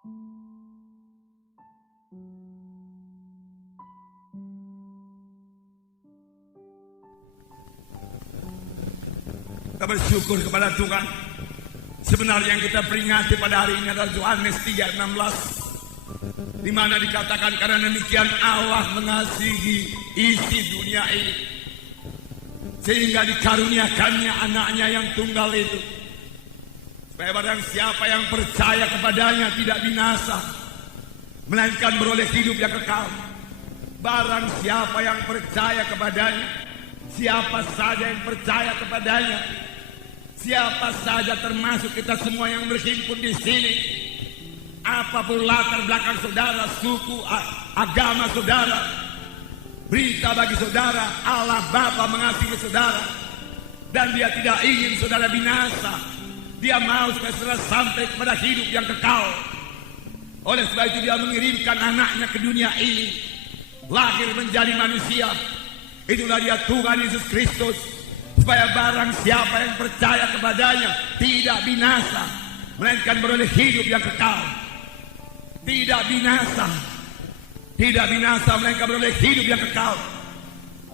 Kita bersyukur kepada Tuhan. Sebenarnya yang kita peringati pada hari ini adalah Yohanes 3:16, di mana dikatakan karena demikian Allah mengasihi isi dunia ini sehingga dikaruniakannya anaknya yang tunggal itu, supaya barang siapa yang percaya kepadanya tidak binasa, melainkan beroleh hidup yang kekal. Barang siapa yang percaya kepadanya, siapa saja yang percaya kepadanya, siapa saja termasuk kita semua yang berhimpun di sini, apapun latar belakang saudara, suku, agama saudara, berita bagi saudara, Allah Bapa mengasihi saudara dan Dia tidak ingin saudara binasa. Dia mau supaya saudara sampai kepada hidup yang kekal. Oleh sebab itu Dia mengirimkan anaknya ke dunia ini, lahir menjadi manusia. Itulah Dia Tuhan Yesus Kristus, supaya barang siapa yang percaya kepadanya tidak binasa, melainkan beroleh hidup yang kekal. Tidak binasa, tidak binasa, melainkan beroleh hidup yang kekal.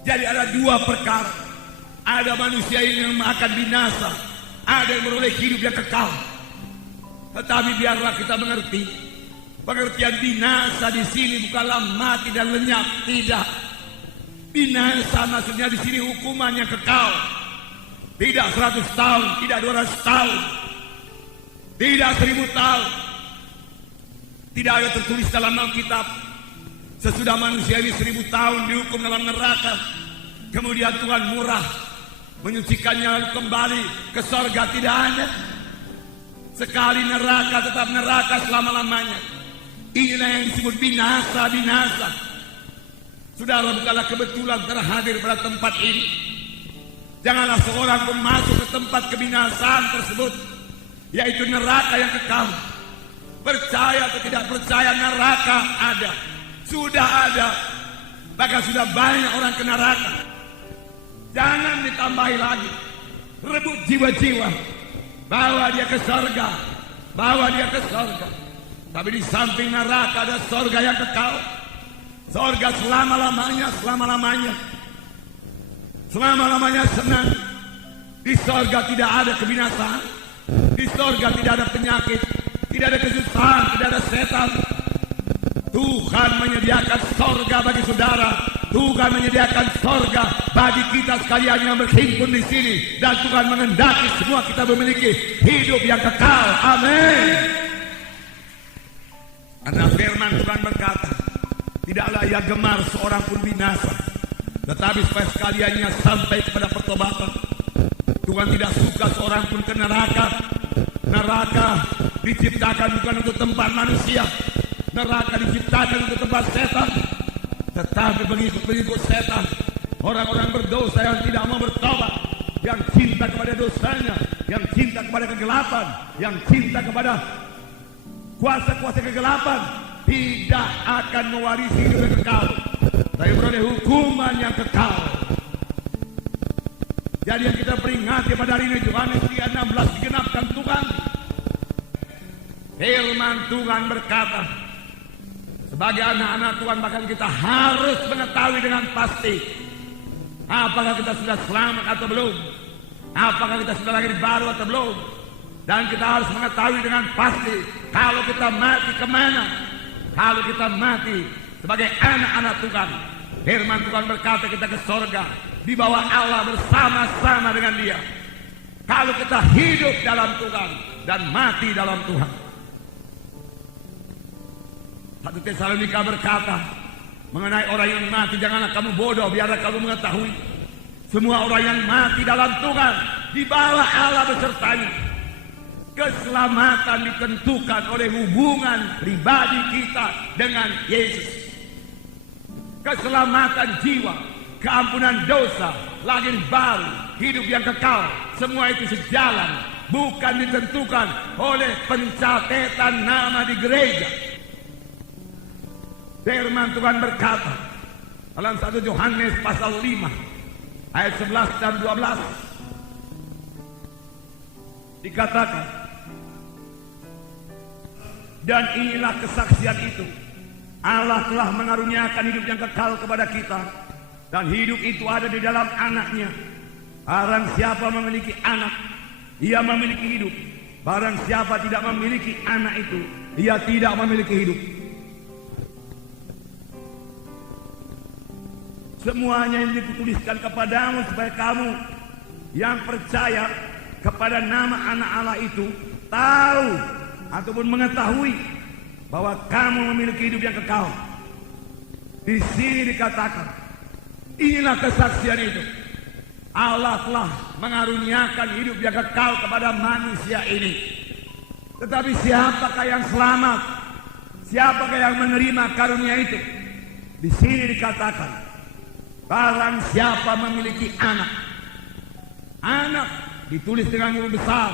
Jadi ada dua perkara. Ada manusia ini yang akan binasa, ada yang beroleh hidup yang kekal. Tetapi biarlah kita mengerti, pengertian binasa di sini bukanlah mati dan lenyap, tidak. Binasa maksudnya di sini hukumannya kekal. Tidak 100 tahun, tidak 200 tahun, tidak 1000 tahun. Tidak ada tertulis dalam Alkitab sesudah manusia ini 1000 tahun dihukum dalam neraka, kemudian Tuhan murah menyucikannya lalu kembali ke sorga. Tidak ada. Sekali neraka tetap neraka selama-lamanya. Inilah yang disebut binasa. Saudara, bukanlah kebetulan terhadir pada tempat ini. Janganlah seorang pun masuk ke tempat kebinasaan tersebut, yaitu neraka yang kekal. Percaya atau tidak percaya, neraka ada. Sudah ada. Bahkan sudah banyak orang ke neraka. Jangan ditambahi lagi. Rebut jiwa-jiwa. Bawa dia ke sorga. Bawa dia ke sorga. Tapi di samping neraka ada sorga yang kekal. Sorga selama-lamanya, selama-lamanya. Selama-lamanya senang. Di sorga tidak ada kebinasaan. Di sorga tidak ada penyakit, tidak ada kesusahan, tidak ada setan. Tuhan menyediakan sorga bagi saudara. Tuhan menyediakan sorga bagi kita sekalian yang berhimpun di sini. Dan Tuhan mengendaki semua kita memiliki hidup yang kekal. Amin. Karena firman Tuhan berkata, tidaklah Ia gemar seorang pun binasa, tetapi supaya sekaliannya sampai kepada pertobatan. Tuhan tidak suka seorang pun ke neraka. Neraka diciptakan bukan untuk tempat manusia. Neraka diciptakan untuk tempat setan. Tetapi pengikut-pengikut setan, orang-orang berdosa yang tidak mau bertobat, yang cinta kepada dosanya, yang cinta kepada kegelapan, yang cinta kepada kuasa-kuasa kegelapan, tidak akan mewarisi hidup yang kekal, tapi beroleh hukuman yang kekal. Jadi yang kita peringati pada hari ini, Yohanes 3:16 digenapkan Tuhan. Firman Tuhan berkata, sebagai anak-anak Tuhan bahkan kita harus mengetahui dengan pasti apakah kita sudah selamat atau belum, apakah kita sudah lahir baru atau belum. Dan kita harus mengetahui dengan pasti kalau kita mati kemana. Kalau kita mati sebagai anak-anak Tuhan, firman Tuhan berkata kita ke sorga, di bawah Allah bersama-sama dengan Dia. Kalau kita hidup dalam Tuhan dan mati dalam Tuhan. 1 Tesalonika berkata mengenai orang yang mati, janganlah kamu bodoh, biarlah kamu mengetahui semua orang yang mati dalam Tuhan di bawah Allah besertanya. Keselamatan ditentukan oleh hubungan pribadi kita dengan Yesus. Keselamatan jiwa, keampunan dosa, lahir baru, hidup yang kekal, semua itu sejalan, bukan ditentukan oleh pencatetan nama di gereja. Firman Tuhan berkata dalam 1 Yohanes pasal 5 ayat 11 dan 12 dikatakan, Dan inilah kesaksian itu. Allah telah mengaruniakan hidup yang kekal kepada kita. Dan hidup itu ada di dalam anaknya. Barang siapa memiliki anak, ia memiliki hidup. Barang siapa tidak memiliki anak itu, ia tidak memiliki hidup. Semuanya yang dituliskan kepadamu supaya kamu yang percaya kepada nama anak Allah itu tahu ataupun mengetahui bahwa kamu memiliki hidup yang kekal. Di sini dikatakan, inilah kesaksian itu. Allah telah mengaruniakan hidup yang kekal kepada manusia ini. Tetapi siapakah yang selamat? Siapakah yang menerima karunia itu? Di sini dikatakan, barang siapa memiliki anak. Anak ditulis dengan huruf besar.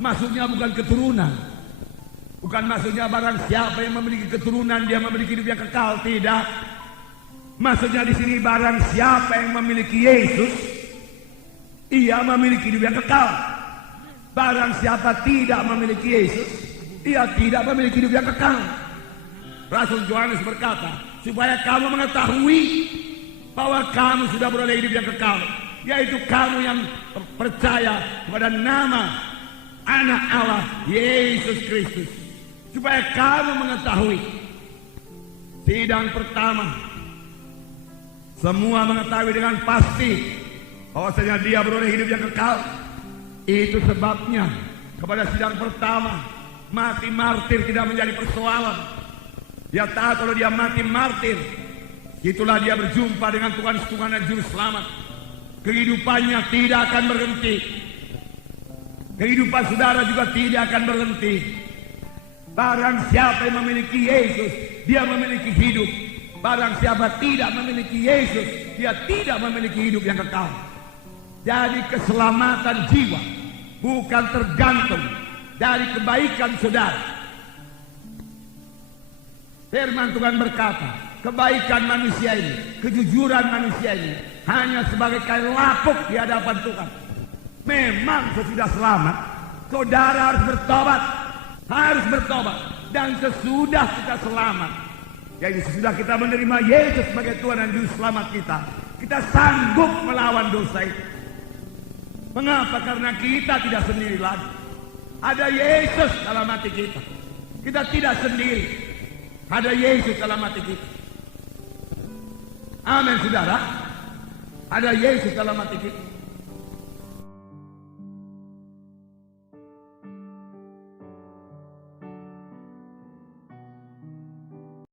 Maksudnya bukan keturunan. Bukan maksudnya barang siapa yang memiliki keturunan dia memiliki hidup yang kekal. Tidak. Maksudnya di sini barang siapa yang memiliki Yesus, ia memiliki hidup yang kekal. Barang siapa tidak memiliki Yesus, ia tidak memiliki hidup yang kekal. Rasul Yohanes berkata, supaya kamu mengetahui bahwa kamu sudah beroleh hidup yang kekal, yaitu kamu yang percaya kepada nama anak Allah Yesus Kristus. Supaya kamu mengetahui. Sidang pertama, semua mengetahui dengan pasti bahwasanya dia beroleh hidup yang kekal. Itu sebabnya kepada sidang pertama, mati martir tidak menjadi persoalan. Dia tahu kalau dia mati martir, itulah dia berjumpa dengan Tuhan dan Juru Selamat. Kehidupannya tidak akan berhenti. Kehidupan saudara juga tidak akan berhenti. Barang siapa yang memiliki Yesus, dia memiliki hidup. Barang siapa tidak memiliki Yesus, dia tidak memiliki hidup yang kekal. Jadi keselamatan jiwa bukan tergantung dari kebaikan saudara. Firman Tuhan berkata, kebaikan manusia ini, kejujuran manusia ini hanya sebagai kain lapuk di hadapan Tuhan. Memang sesudah selamat, saudara harus bertobat. Harus bertobat. Dan sesudah kita selamat, yaitu sesudah kita menerima Yesus sebagai Tuhan dan Juru Selamat kita sanggup melawan dosa itu. Mengapa? Karena kita tidak sendiri lagi. Ada Yesus dalam hati kita. Kita tidak sendiri. Ada Yesus dalam hati kita. Amin, saudara. Ada Yesus dalam hati kita.